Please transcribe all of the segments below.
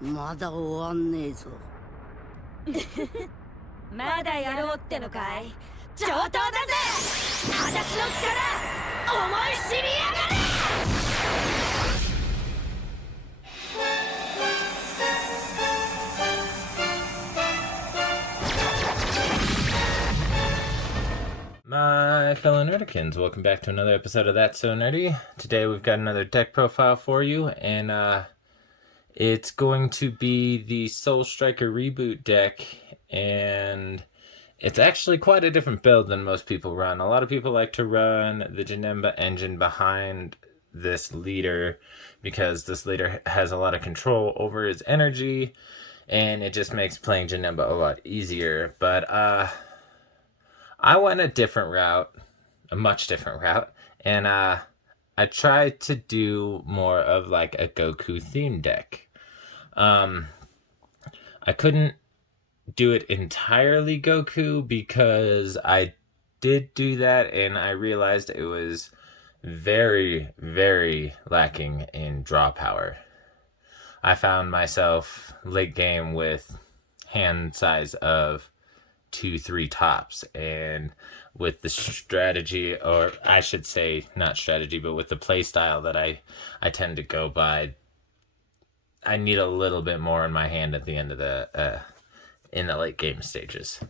まだ終わんねえぞ。まだやろうってのかい。上等だぜ。私の力思い知りやがれ。My fellow Nerdikins, welcome back to another episode of That's So Nerdy. Today we've got another deck profile for you, and it's going to be the Soul Striker Reboot deck, and it's actually quite a different build than most people run. A lot of people like to run the Janemba engine behind this leader because this leader has a lot of control over his energy, and it just makes playing Janemba a lot easier, but I went a different route, a much different route, and I tried to do more of like a Goku theme deck. I couldn't do it entirely Goku because I did do that and I realized it was very, very lacking in draw power. I found myself late game with hand size of 2-3 tops, and with the strategy, or I should say not strategy, but with the play style that I tend to go by, I need a little bit more in my hand at the end of the in the late game stages.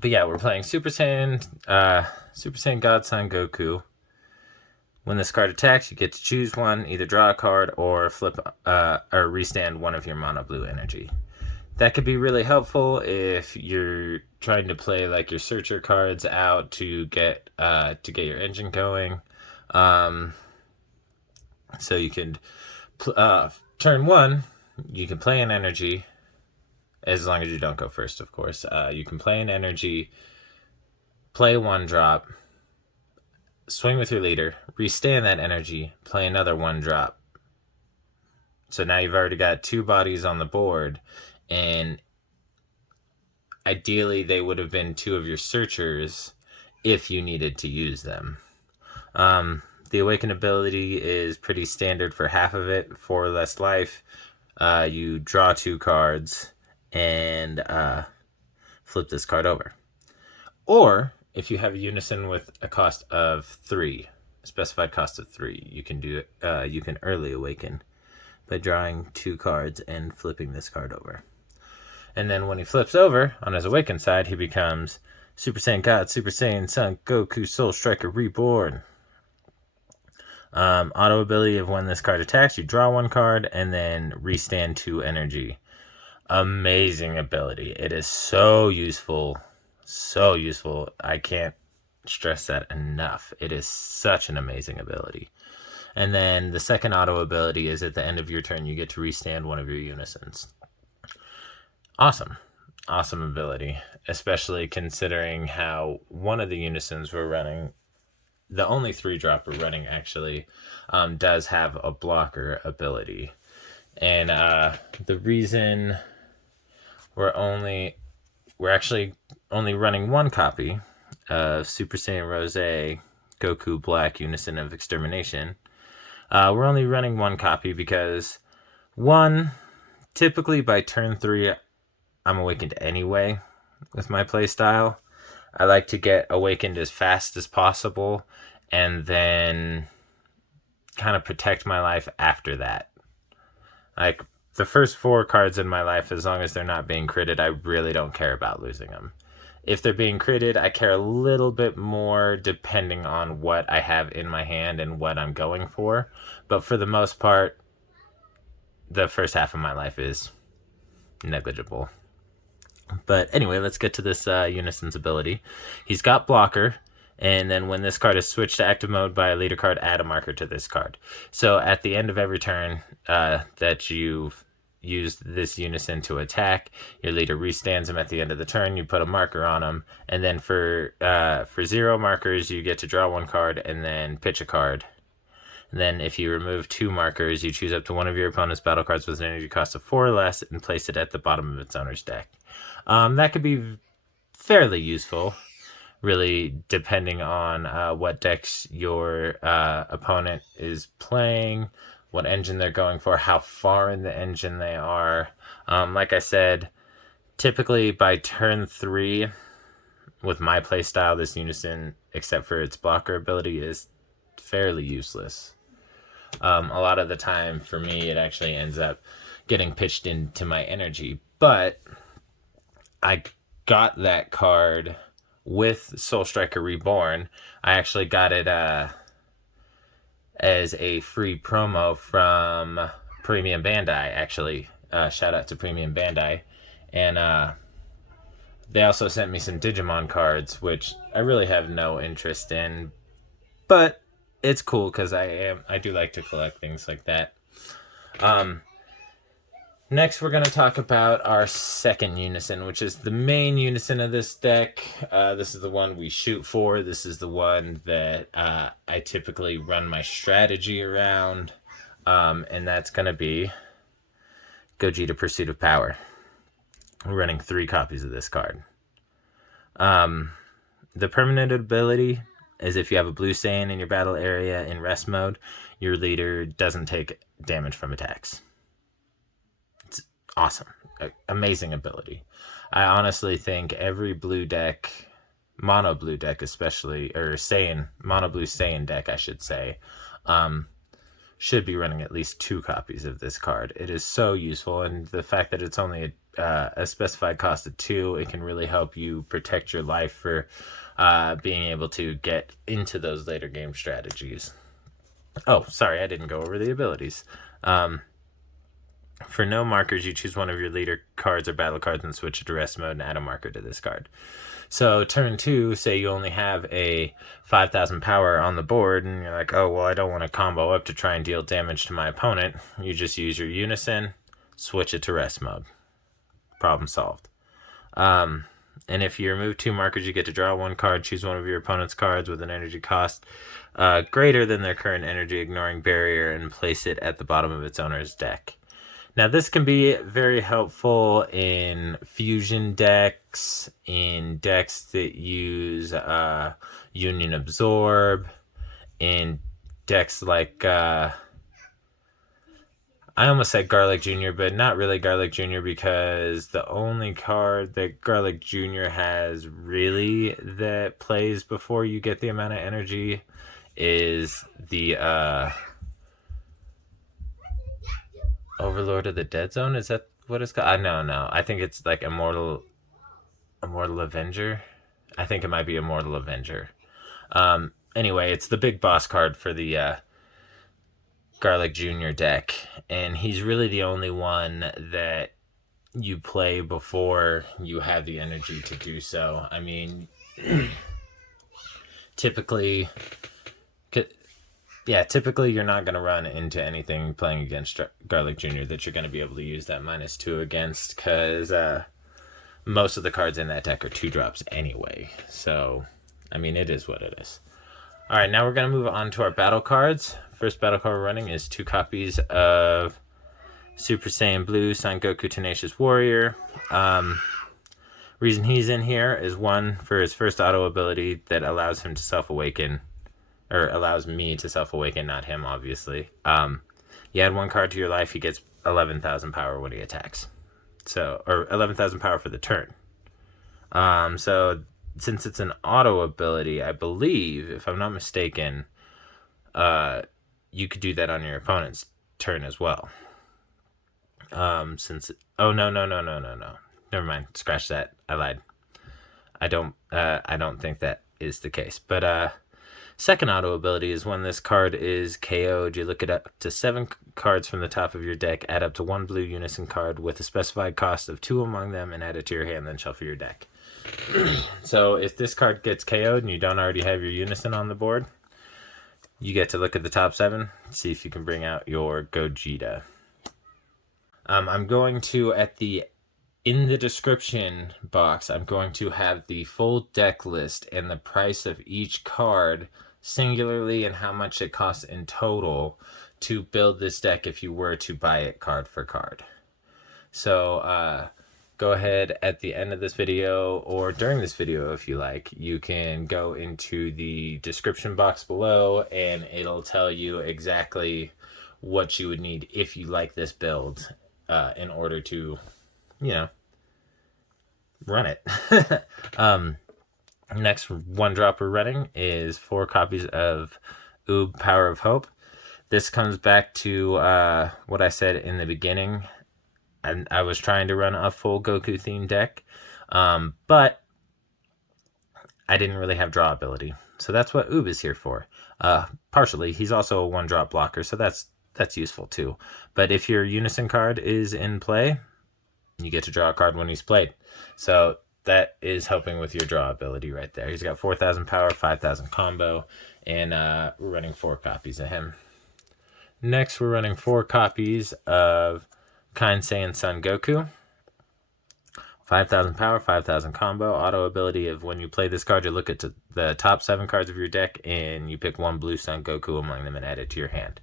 But yeah, we're playing Super Saiyan God Son Goku. When this card attacks, you get to choose one, either draw a card or flip or restand one of your mono blue energy. That could be really helpful if you're trying to play like your searcher cards out to get your engine going. So you can turn one, you can play an energy, as long as you don't go first, of course. You can play an energy, play one drop, swing with your leader, restand that energy, play another one drop. So now you've already got two bodies on the board. And ideally, they would have been two of your searchers if you needed to use them. The Awaken ability is pretty standard for half of it, 4 less life. You draw 2 cards and flip this card over. Or, if you have a Unison with a cost of 3, a specified cost of 3, you can do it. You can early Awaken by drawing 2 cards and flipping this card over. And then when he flips over, on his Awakened side, he becomes Super Saiyan God, Super Saiyan Son Goku, Soul Striker Reborn. Auto ability of when this card attacks, you draw 1 card and then restand 2 energy. Amazing ability. It is so useful. So useful. I can't stress that enough. It is such an amazing ability. And then the second auto ability is at the end of your turn, you get to restand one of your Unisons. Awesome ability, especially considering how one of the Unisons we're running, the only 3-drop we're running actually, does have a blocker ability. And the reason we're actually only running 1 copy of Super Saiyan Rose Goku Black Unison of Extermination, we're only running 1 copy because, 1, typically by turn 3, I'm awakened anyway with my playstyle. I like to get awakened as fast as possible and then kind of protect my life after that. Like, the first 4 cards in my life, as long as they're not being critted, I really don't care about losing them. If they're being critted, I care a little bit more depending on what I have in my hand and what I'm going for. But for the most part, the first half of my life is negligible. But anyway, let's get to this Unison's ability. He's got blocker, and then when this card is switched to active mode by a leader card, add a marker to this card. So at the end of every turn that you've used this Unison to attack, your leader restands him at the end of the turn, you put a marker on him, and then for 0 markers, you get to draw 1 card and then pitch a card. And then if you remove 2 markers, you choose up to one of your opponent's battle cards with an energy cost of 4 or less and place it at the bottom of its owner's deck. That could be fairly useful, really depending on what decks your opponent is playing, what engine they're going for, how far in the engine they are. Like I said, typically by turn 3, with my playstyle, this Unison, except for its blocker ability, is fairly useless. A lot of the time, for me, it actually ends up getting pitched into my energy. But I got that card with Soul Striker Reborn. I actually got it as a free promo from Premium Bandai, actually. Shout out to Premium Bandai. And they also sent me some Digimon cards, which I really have no interest in. But it's cool because I do like to collect things like that. Next, we're going to talk about our second Unison, which is the main Unison of this deck. This is the one we shoot for. This is the one that I typically run my strategy around. And that's going to be Gogeta Pursuit of Power. We're running 3 copies of this card. The permanent ability is if you have a blue Saiyan in your battle area in rest mode, your leader doesn't take damage from attacks. It's awesome. Amazing ability. I honestly think every blue deck, mono blue deck especially, or Saiyan, mono blue Saiyan deck I should say, should be running at least 2 copies of this card. It is so useful, and the fact that it's only a specified cost of 2, it can really help you protect your life for being able to get into those later game strategies. Oh, sorry, I didn't go over the abilities. For no markers, you choose one of your leader cards or battle cards and switch it to rest mode and add a marker to this card. So turn 2, say you only have a 5,000 power on the board, and you're like, oh, well, I don't want to combo up to try and deal damage to my opponent. You just use your Unison, switch it to rest mode. Problem solved. And if you remove 2 markers, you get to draw 1 card, choose one of your opponent's cards with an energy cost greater than their current energy, ignoring barrier, and place it at the bottom of its owner's deck. Now, this can be very helpful in fusion decks, in decks that use Union Absorb, in decks like, I almost said Garlic Jr., but not really Garlic Jr., because the only card that Garlic Jr. has really that plays before you get the amount of energy is the Overlord of the Dead Zone. Is that what it's called? No. I think it's like Immortal Avenger. I think it might be Immortal Avenger. Anyway, it's the big boss card for the Garlic Jr. deck, and he's really the only one that you play before you have the energy to do so. I mean, typically you're not going to run into anything playing against Garlic Jr. that you're going to be able to use that -2 against, because most of the cards in that deck are 2-drops anyway. So, I mean, it is what it is. Alright, now we're going to move on to our battle cards. First battle card we're running is 2 copies of Super Saiyan Blue Son Goku Tenacious Warrior. Reason he's in here is 1, for his first auto ability that allows him to self-awaken, or allows me to self-awaken, not him, obviously. You add 1 card to your life, he gets 11,000 power when he attacks. So, or 11,000 power for the turn. So, since it's an auto ability, I believe, if I'm not mistaken, you could do that on your opponent's turn as well. No. Never mind. Scratch that. I lied. I don't think that is the case. But, second auto ability is when this card is KO'd, you look at up to 7 cards from the top of your deck, add up to 1 blue Unison card with a specified cost of 2 among them, and add it to your hand, then shuffle your deck. So if this card gets KO'd and you don't already have your Unison on the board, you get to look at the top 7, see if you can bring out your Gogeta. I'm going to, in the description box, I'm going to have the full deck list and the price of each card singularly and how much it costs in total to build this deck if you were to buy it card for card. So go ahead at the end of this video, or during this video if you like, you can go into the description box below and it'll tell you exactly what you would need if you like this build in order to, you know, run it. Next one drop we're running is 4 copies of Oob Power of Hope. This comes back to what I said in the beginning. And I was trying to run a full Goku themed deck, but I didn't really have draw ability. So that's what Oob is here for. Partially, he's also a 1-drop blocker, so that's useful too. But if your Unison card is in play, you get to draw a card when he's played. So that is helping with your draw ability right there. He's got 4,000 power, 5,000 combo, and we're running 4 copies of him. Next, we're running 4 copies of Kind Saiyan Son Goku. 5,000 power, 5,000 combo. Auto ability of when you play this card, you look at the top 7 cards of your deck and you pick 1 blue Son Goku among them and add it to your hand.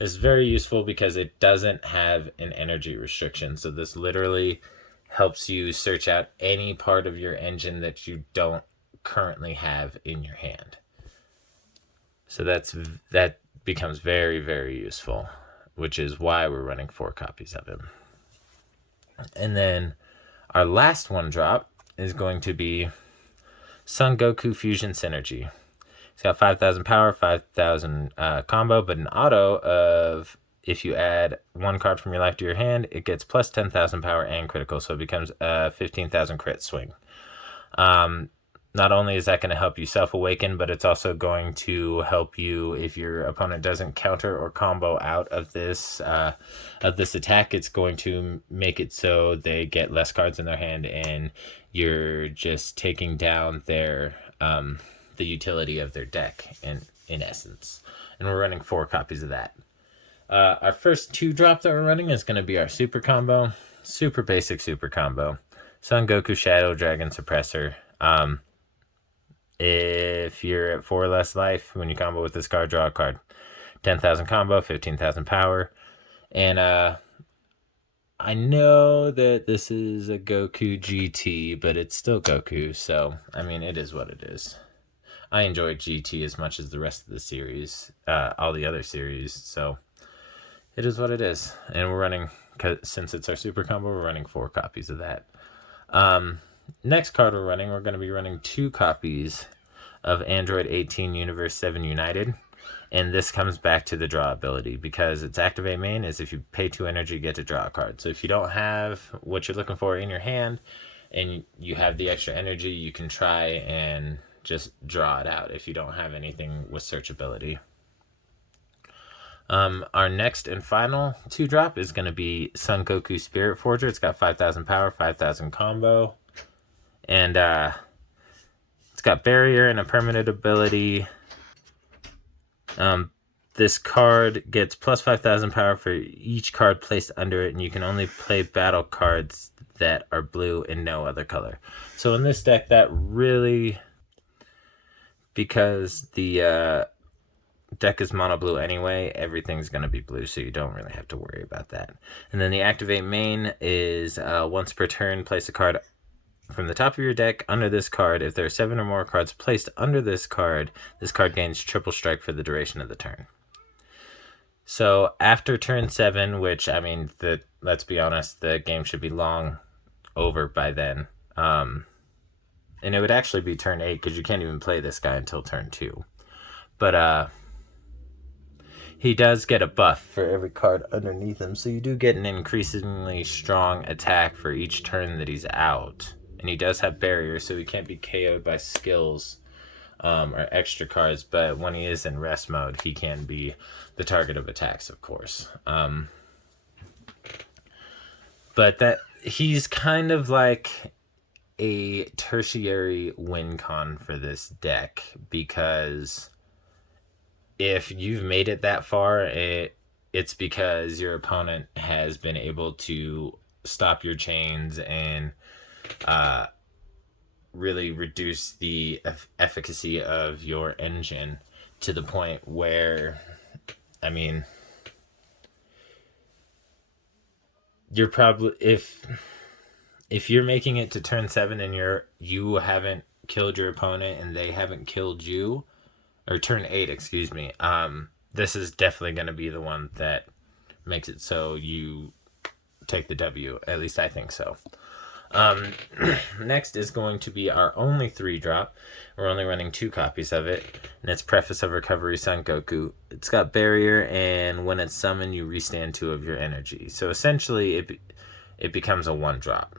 It's very useful because it doesn't have an energy restriction. So this literally helps you search out any part of your engine that you don't currently have in your hand. So that becomes very, very useful, which is why we're running 4 copies of him. And then our last 1 drop is going to be Son Goku Fusion Synergy. He's got 5,000 power, 5,000 combo, but an auto of if you add 1 card from your life to your hand, it gets plus 10,000 power and critical, so it becomes a 15,000 crit swing. Not only is that going to help you self-awaken, but it's also going to help you if your opponent doesn't counter or combo out of this attack. It's going to make it so they get less cards in their hand, and you're just taking down their the utility of their deck in essence. And we're running 4 copies of that. Our first 2 drop that we're running is going to be our super combo, super basic super combo, Son Goku Shadow Dragon Suppressor. If you're at 4 or less life, when you combo with this card, draw a card. 10,000 combo, 15,000 power. And I know that this is a Goku GT, but it's still Goku, so, I mean, it is what it is. I enjoy GT as much as the rest of the series, all the other series, so it is what it is. And we're running, since it's our super combo, we're running 4 copies of that. Next card we're going to be running 2 copies of Android 18 Universe 7 United. And this comes back to the draw ability, because its activate main is if you pay 2 energy, you get to draw a card. So if you don't have what you're looking for in your hand and you have the extra energy, you can try and just draw it out if you don't have anything with searchability. Our next and final 2 drop is going to be Son Goku Spirit Forger. It's got 5,000 power, 5,000 combo, and it's got barrier and a permanent ability. This card gets plus 5,000 power for each card placed under it, and you can only play battle cards that are blue and no other color. So in this deck, that really, because the deck is mono blue anyway, everything's going to be blue, so you don't really have to worry about that. And then the activate main is once per turn, place a card from the top of your deck under this card. If there are 7 or more cards placed under this card gains triple strike for the duration of the turn. So after turn 7, which, I mean, let's be honest, the game should be long over by then. And it would actually be turn 8, because you can't even play this guy until turn 2. But he does get a buff for every card underneath him, so you do get an increasingly strong attack for each turn that he's out. And he does have barrier, so he can't be KO'd by skills or extra cards, but when he is in rest mode, he can be the target of attacks, of course. But that he's kind of like a tertiary win con for this deck, because if you've made it that far, it's because your opponent has been able to stop your chains and really reduce the efficacy of your engine to the point where, I mean, you're probably, if you're making it to turn 7 and you haven't killed your opponent and they haven't killed you, or turn 8, excuse me, this is definitely going to be the one that makes it so you take the W. At least I think so. Next is going to be our only 3-drop. We're only running 2 copies of it, and it's Preface of Recovery Son Goku. It's got Barrier, and when it's summoned, you restand 2 of your energy. So essentially, it becomes a 1-drop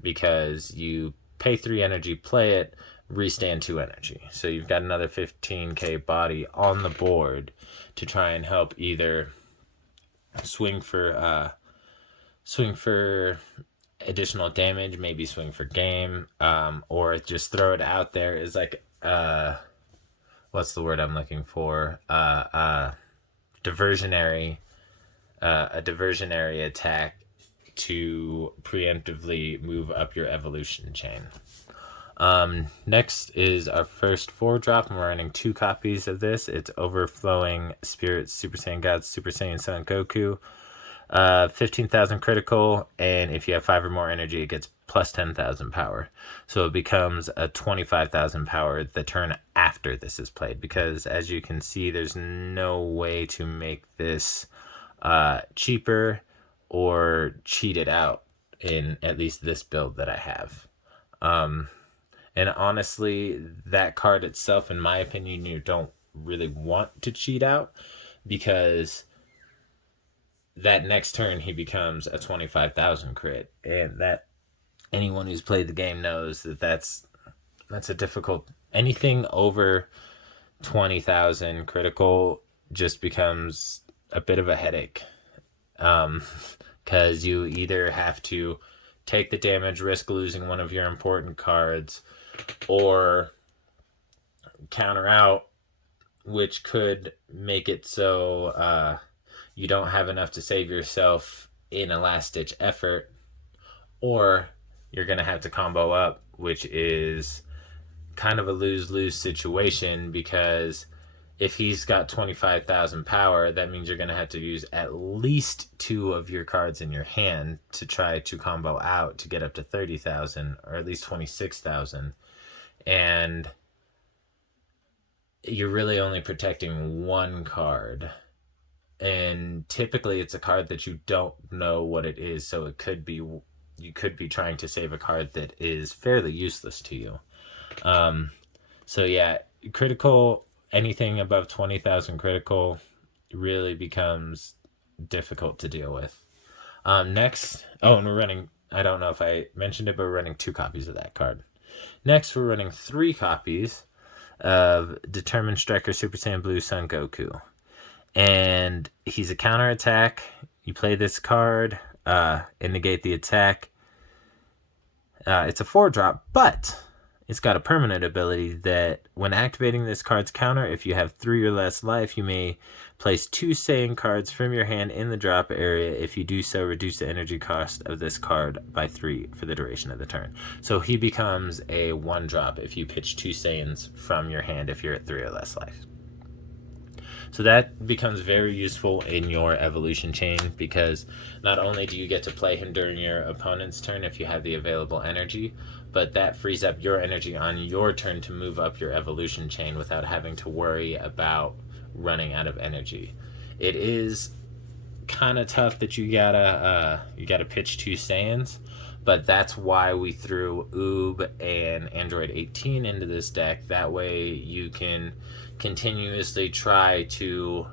because you pay 3 energy, play it, restand 2 energy. So you've got another 15k body on the board to try and help either swing for additional damage, maybe swing for game, or just throw it out there as like what's the word I'm looking for? Diversionary, a diversionary attack to preemptively move up your evolution chain. Next is our first 4-drop, and we're running 2 copies of this. It's Overflowing Spirit Super Saiyan God Super Saiyan Son Goku. 15,000 critical, and if you have 5 or more energy, it gets plus 10,000 power. So it becomes a 25,000 power the turn after this is played, because as you can see, there's no way to make this cheaper or cheat it out in at least this build that I have. And honestly, that card itself, in my opinion, you don't really want to cheat out, because that next turn he becomes a 25,000 crit, and that anyone who's played the game knows that that's a difficult. Anything over 20,000 critical just becomes a bit of a headache, because you either have to take the damage, risk losing one of your important cards, or counter out, which could make it so you don't have enough to save yourself in a last-ditch effort, or you're going to have to combo up, which is kind of a lose-lose situation, because if he's got 25,000 power, that means you're going to have to use at least 2 of your cards in your hand to try to combo out to get up to 30,000, or at least 26,000. And you're really only protecting 1 card. And typically it's a card that you don't know what it is, so it could be, you could be trying to save a card that is fairly useless to you. So yeah, critical, anything above 20,000 critical really becomes difficult to deal with. Next, and we're running, I don't know if I mentioned it, but we're running 2 copies of that card. Next, we're running 3 copies of Determined Striker Super Saiyan Blue Son Goku. And he's a counterattack. You play this card and negate the attack. It's a 4-drop, but it's got a permanent ability that when activating this card's counter, if you have 3 or less life, you may place 2 Saiyan cards from your hand in the drop area. If you do so, reduce the energy cost of this card by 3 for the duration of the turn. So he becomes a 1-drop if you pitch 2 Saiyans from your hand if you're at 3 or less life. So that becomes very useful in your evolution chain, because not only do you get to play him during your opponent's turn if you have the available energy, but that frees up your energy on your turn to move up your evolution chain without having to worry about running out of energy. It is kind of tough that you gotta pitch 2 Saiyans, but that's why we threw Oob and Android 18 into this deck. That way you can continuously try to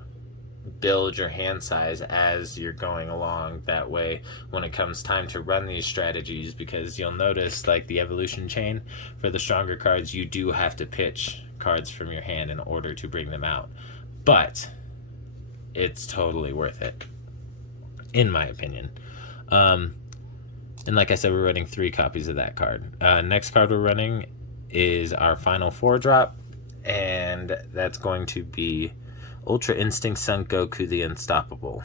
build your hand size as you're going along. That way when it comes time to run these strategies, because you'll notice like the evolution chain for the stronger cards, you do have to pitch cards from your hand in order to bring them out, but it's totally worth it in my opinion. And like I said, we're running 3 copies of that card. Next card we're running is our final 4-drop, and that's going to be Ultra Instinct Son Goku the Unstoppable.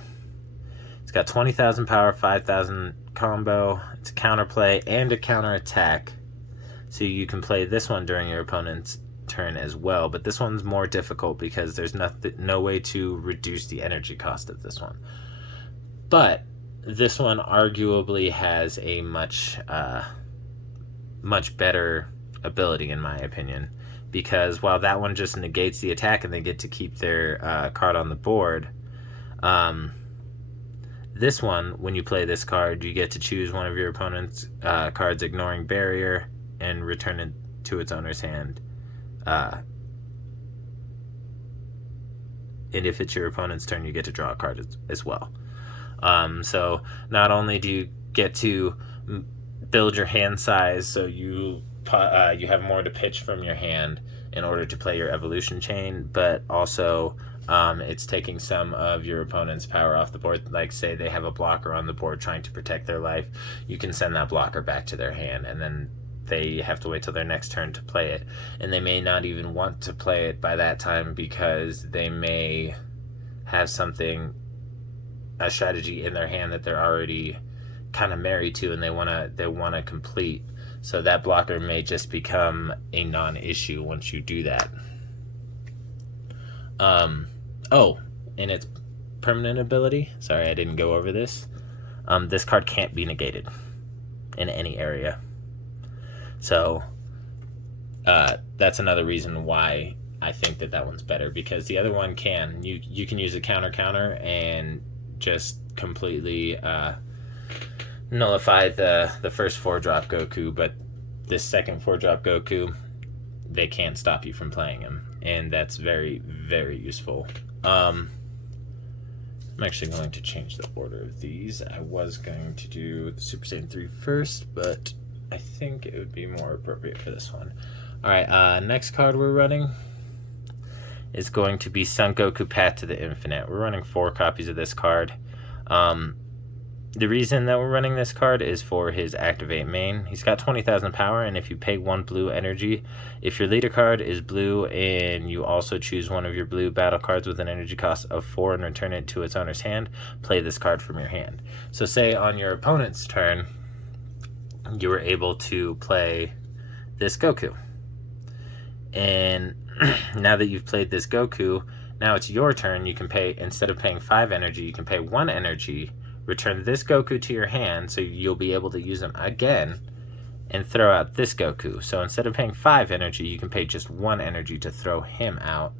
It's got 20,000 power, 5,000 combo. It's a counterplay and a counterattack, so you can play this one during your opponent's turn as well, but this one's more difficult because there's no way to reduce the energy cost of this one. But this one arguably has a much better ability in my opinion, because while that one just negates the attack and they get to keep their card on the board, this one, when you play this card, you get to choose one of your opponent's cards, ignoring barrier, and return it to its owner's hand. And if it's your opponent's turn, you get to draw a card as well. So not only do you get to build your hand size so you have more to pitch from your hand in order to play your evolution chain, but also it's taking some of your opponent's power off the board. Like, say they have a blocker on the board trying to protect their life, you can send that blocker back to their hand, and then they have to wait till their next turn to play it. And they may not even want to play it by that time because they may have a strategy in their hand that they're already kind of married to, and they want to complete. So that blocker may just become a non-issue once you do that. Oh, and its permanent ability, sorry I didn't go over this, this card can't be negated in any area. So that's another reason why I think that one's better, because the other one can. You can use a counter and just completely nullify the first 4-drop Goku, but this second 4-drop Goku, they can't stop you from playing him, and that's very, very useful. I'm actually going to change the order of these. I was going to do the Super Saiyan 3 first, but I think it would be more appropriate for this one. Alright, next card we're running is going to be Son Goku Path to the Infinite. We're running 4 copies of this card. The reason that we're running this card is for his Activate main. He's got 20,000 power, and if you pay 1 blue energy, if your leader card is blue and you also choose one of your blue battle cards with an energy cost of 4 and return it to its owner's hand, play this card from your hand. So say on your opponent's turn, you were able to play this Goku. And now that you've played this Goku, now it's your turn. You can pay, instead of paying 5 energy, you can pay 1 energy, return this Goku to your hand, so you'll be able to use him again, and throw out this Goku. So instead of paying 5 energy, you can pay just 1 energy to throw him out.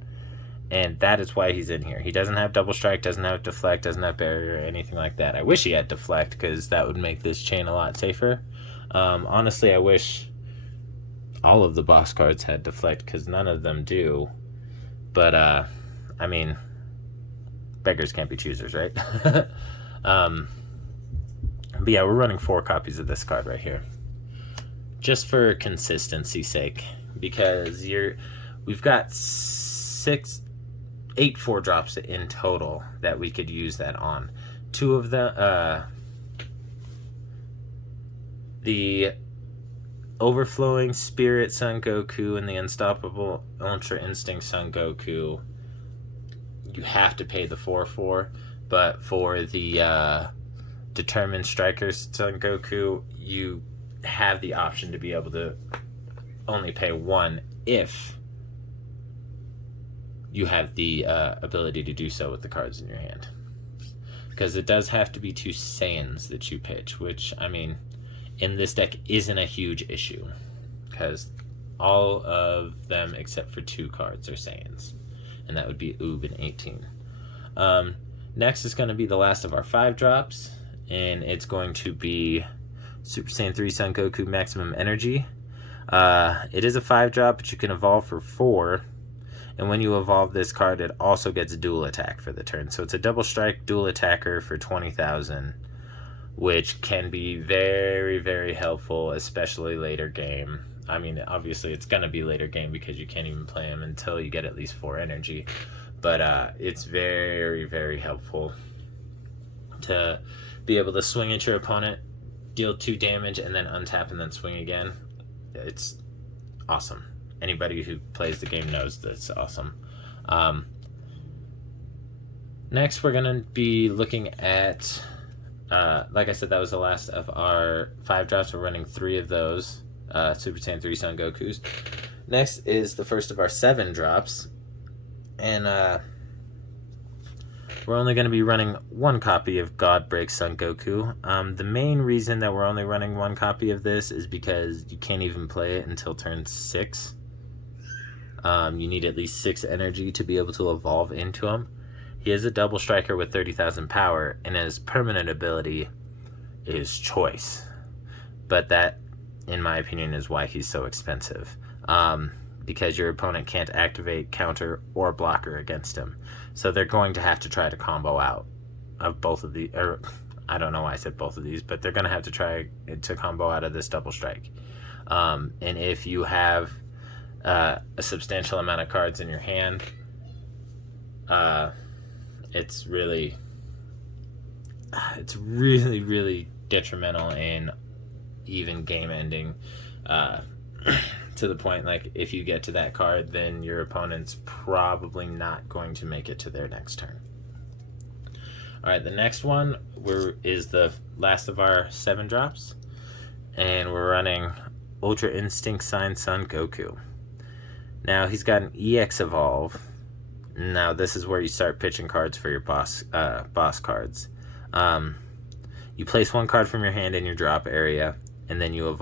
And that is why he's in here. He doesn't have double strike, doesn't have deflect, doesn't have barrier, or anything like that. I wish he had deflect, because that would make this chain a lot safer. Honestly, I wish all of the boss cards had deflect, because none of them do. But, I mean, beggars can't be choosers, right? But yeah, we're running 4 copies of this card right here, just for consistency's sake, because we've got 8 4-drops in total that we could use that on. 2 of them, the Overflowing Spirit Son Goku and the Unstoppable Ultra Instinct Son Goku, you have to pay the 4/4. But for the Determined Striker Son Goku, you have the option to be able to only pay 1 if you have the ability to do so with the cards in your hand. Because it does have to be 2 Saiyans that you pitch, which, I mean, in this deck isn't a huge issue, because all of them except for 2 cards are Saiyans, and that would be Oob and 18. Next is going to be the last of our 5-drops, and it's going to be Super Saiyan 3 Son Goku Maximum Energy. It is a 5-drop, but you can evolve for 4, and when you evolve this card, it also gets dual attack for the turn. So it's a double strike dual attacker for 20,000, which can be very, very helpful, especially later game. I mean, obviously it's going to be later game because you can't even play him until you get at least 4 energy. But it's very, very helpful to be able to swing at your opponent, deal 2 damage, and then untap and then swing again. It's awesome. Anybody who plays the game knows that's awesome. Next, we're going to be looking at, like I said, that was the last of our 5-drops. We're running 3 of those, Super Saiyan 3 Son Gokus. Next is the first of our 7-drops. And we're only going to be running 1 copy of God Break Son Goku. The main reason that we're only running 1 copy of this is because you can't even play it until turn 6. You need at least 6 energy to be able to evolve into him. He is a double striker with 30,000 power, and his permanent ability is choice. But that, in my opinion, is why he's so expensive. Because your opponent can't activate, counter, or blocker against him. So they're going to have to try to combo out of both of the, or I don't know why I said both of these, but they're going to have to try to combo out of this double strike. And if you have a substantial amount of cards in your hand, it's really detrimental in even game ending, to the point like if you get to that card, then your opponent's probably not going to make it to their next turn. All right, the next one is the last of our 7 drops, and we're running Ultra Instinct Saiyan Son Goku. Now he's got an EX evolve. Now this is where you start pitching cards for your boss cards. You place 1 card from your hand in your drop area, and then you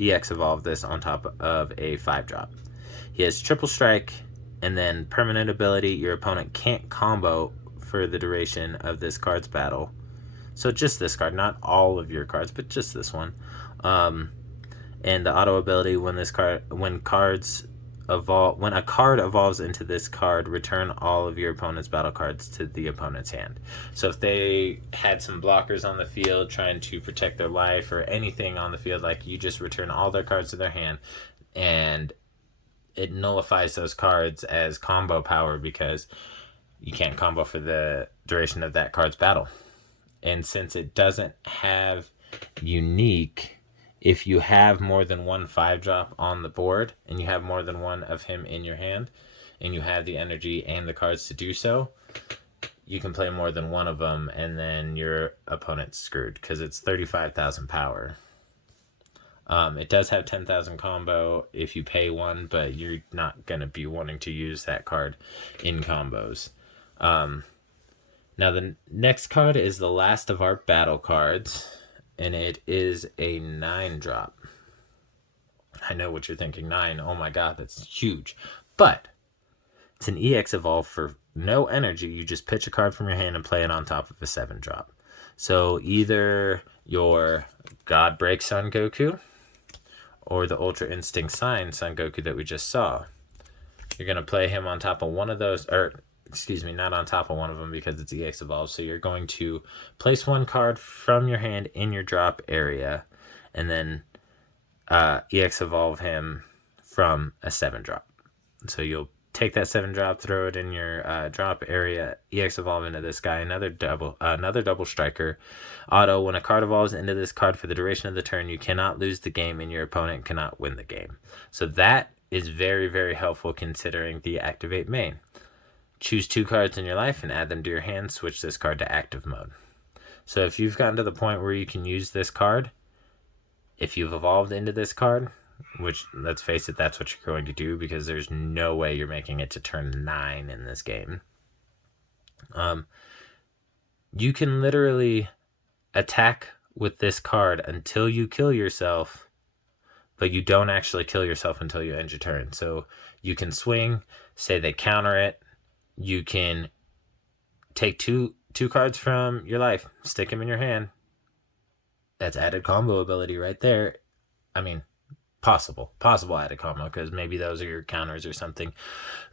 EX evolve this on top of a 5-drop. He has triple strike, and then permanent ability. Your opponent can't combo for the duration of this card's battle. So just this card, not all of your cards, but just this one. And the auto ability, when a card evolves into this card, return all of your opponent's battle cards to the opponent's hand. So if they had some blockers on the field trying to protect their life or anything on the field, like, you just return all their cards to their hand, and it nullifies those cards as combo power because you can't combo for the duration of that card's battle. And since it doesn't have unique, if you have more than 1 5-drop on the board and you have more than 1 of him in your hand and you have the energy and the cards to do so, you can play more than 1 of them, and then your opponent's screwed because it's 35,000 power. It does have 10,000 combo if you pay 1, but you're not going to be wanting to use that card in combos. Now the next card is the last of our battle cards, and it is a 9-drop. I know what you're thinking, 9, oh my god, that's huge. But it's an EX evolve for no energy. You just pitch a card from your hand and play it on top of a 7-drop. So either your God Break Son Goku or the Ultra Instinct Saiyan Son Goku that we just saw. You're going to play him on top of one of those, or excuse me, not on top of one of them because it's EX evolved. So you're going to place 1 card from your hand in your drop area, and then EX evolve him from a 7-drop. So you'll take that 7-drop, throw it in your drop area, EX evolve into this guy, another double striker. Auto, when a card evolves into this card for the duration of the turn, you cannot lose the game and your opponent cannot win the game. So that is very, very helpful considering the activate main. Choose 2 cards in your life and add them to your hand. Switch this card to active mode. So if you've gotten to the point where you can use this card, if you've evolved into this card, which, let's face it, that's what you're going to do because there's no way you're making it to turn 9 in this game. You can literally attack with this card until you kill yourself, but you don't actually kill yourself until you end your turn. So you can swing, say they counter it, you can take two cards from your life, stick them in your hand. That's added combo ability right there. I mean, possible added combo, because maybe those are your counters or something,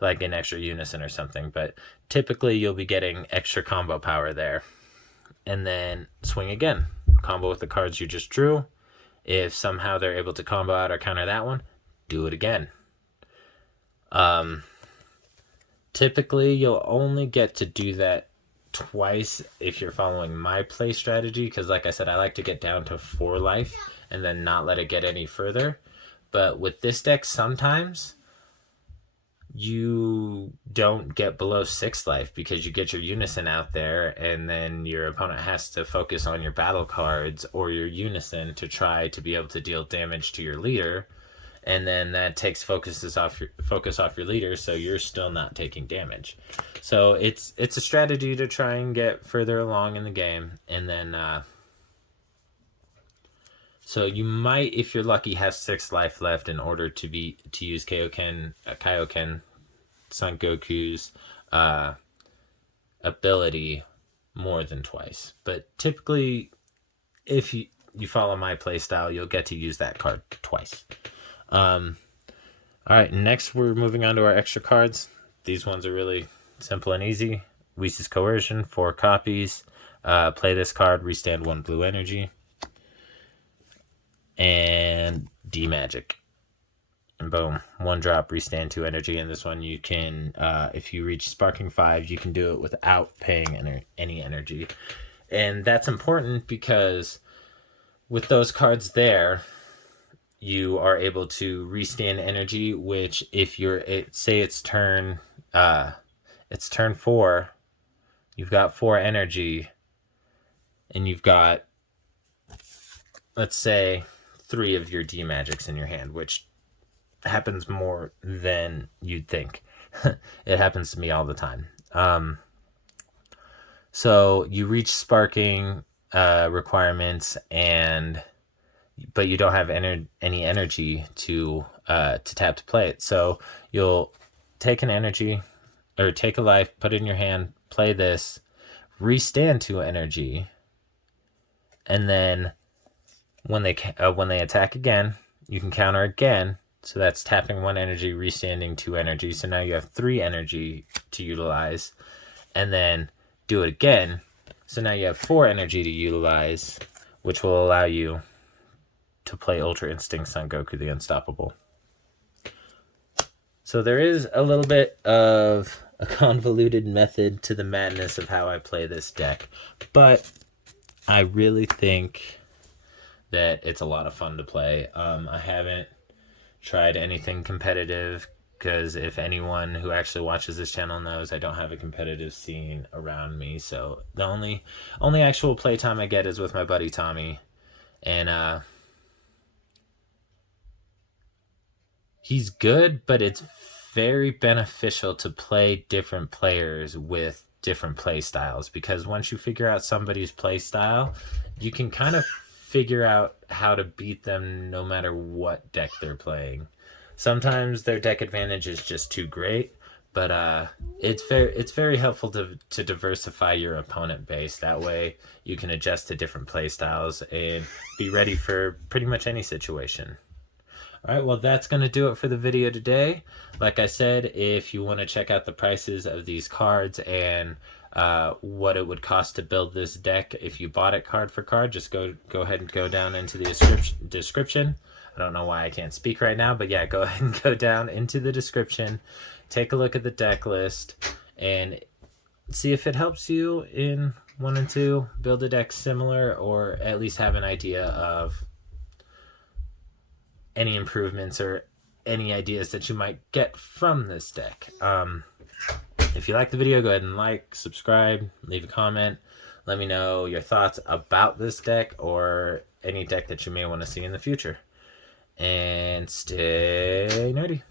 like an extra unison or something. But typically you'll be getting extra combo power there. And then swing again. Combo with the cards you just drew. If somehow they're able to combo out or counter that one, do it again. Typically, you'll only get to do that twice if you're following my play strategy, because like I said, I like to get down to 4 life and then not let it get any further. But with this deck, sometimes you don't get below 6 life because you get your unison out there, and then your opponent has to focus on your battle cards or your unison to try to be able to deal damage to your leader. And then that takes focus off your leader, so you're still not taking damage. So it's a strategy to try and get further along in the game, and then So you might, if you're lucky, have 6 life left in order to use Kaioken Son Goku's ability more than twice. But typically, if you follow my playstyle, you'll get to use that card twice. Alright, next we're moving on to our extra cards. These ones are really simple and easy. Whis' Coercion, 4 copies. Play this card, restand 1 blue energy. And D-Magic. And boom, 1 drop, restand 2 energy. And this one you can, if you reach Sparking 5, you can do it without paying any energy. And that's important because with those cards there, you are able to restand energy, which if say it's turn 4, you've got 4 energy, and you've got, let's say, 3 of your D-Magics in your hand, which happens more than you'd think. It happens to me all the time. So you reach Sparking requirements, but you don't have any energy to tap to play it. So you'll take an energy, or take a life, put it in your hand, play this, restand 2 energy, and then when they attack again, you can counter again. So that's tapping 1 energy, restanding 2 energy. So now you have 3 energy to utilize, and then do it again. So now you have 4 energy to utilize, which will allow you to play Ultra Instinct Son Goku the Unstoppable. So there is a little bit of a convoluted method to the madness of how I play this deck, but I really think that it's a lot of fun to play. I haven't tried anything competitive, because if anyone who actually watches this channel knows, I don't have a competitive scene around me. So the only actual playtime I get is with my buddy Tommy, and he's good, but it's very beneficial to play different players with different play styles, because once you figure out somebody's play style, you can kind of figure out how to beat them no matter what deck they're playing. Sometimes their deck advantage is just too great, but it's very helpful to diversify your opponent base. That way you can adjust to different play styles and be ready for pretty much any situation. Alright, well, that's going to do it for the video today. Like I said, if you want to check out the prices of these cards and what it would cost to build this deck if you bought it card for card, just go ahead and go down into the description. I don't know why I can't speak right now, but yeah, go ahead and go down into the description, take a look at the deck list, and see if it helps you in wanting to build a deck similar, or at least have an idea of any improvements or any ideas that you might get from this deck. If you like the video, go ahead and like, subscribe, leave a comment. Let me know your thoughts about this deck or any deck that you may want to see in the future. And stay nerdy.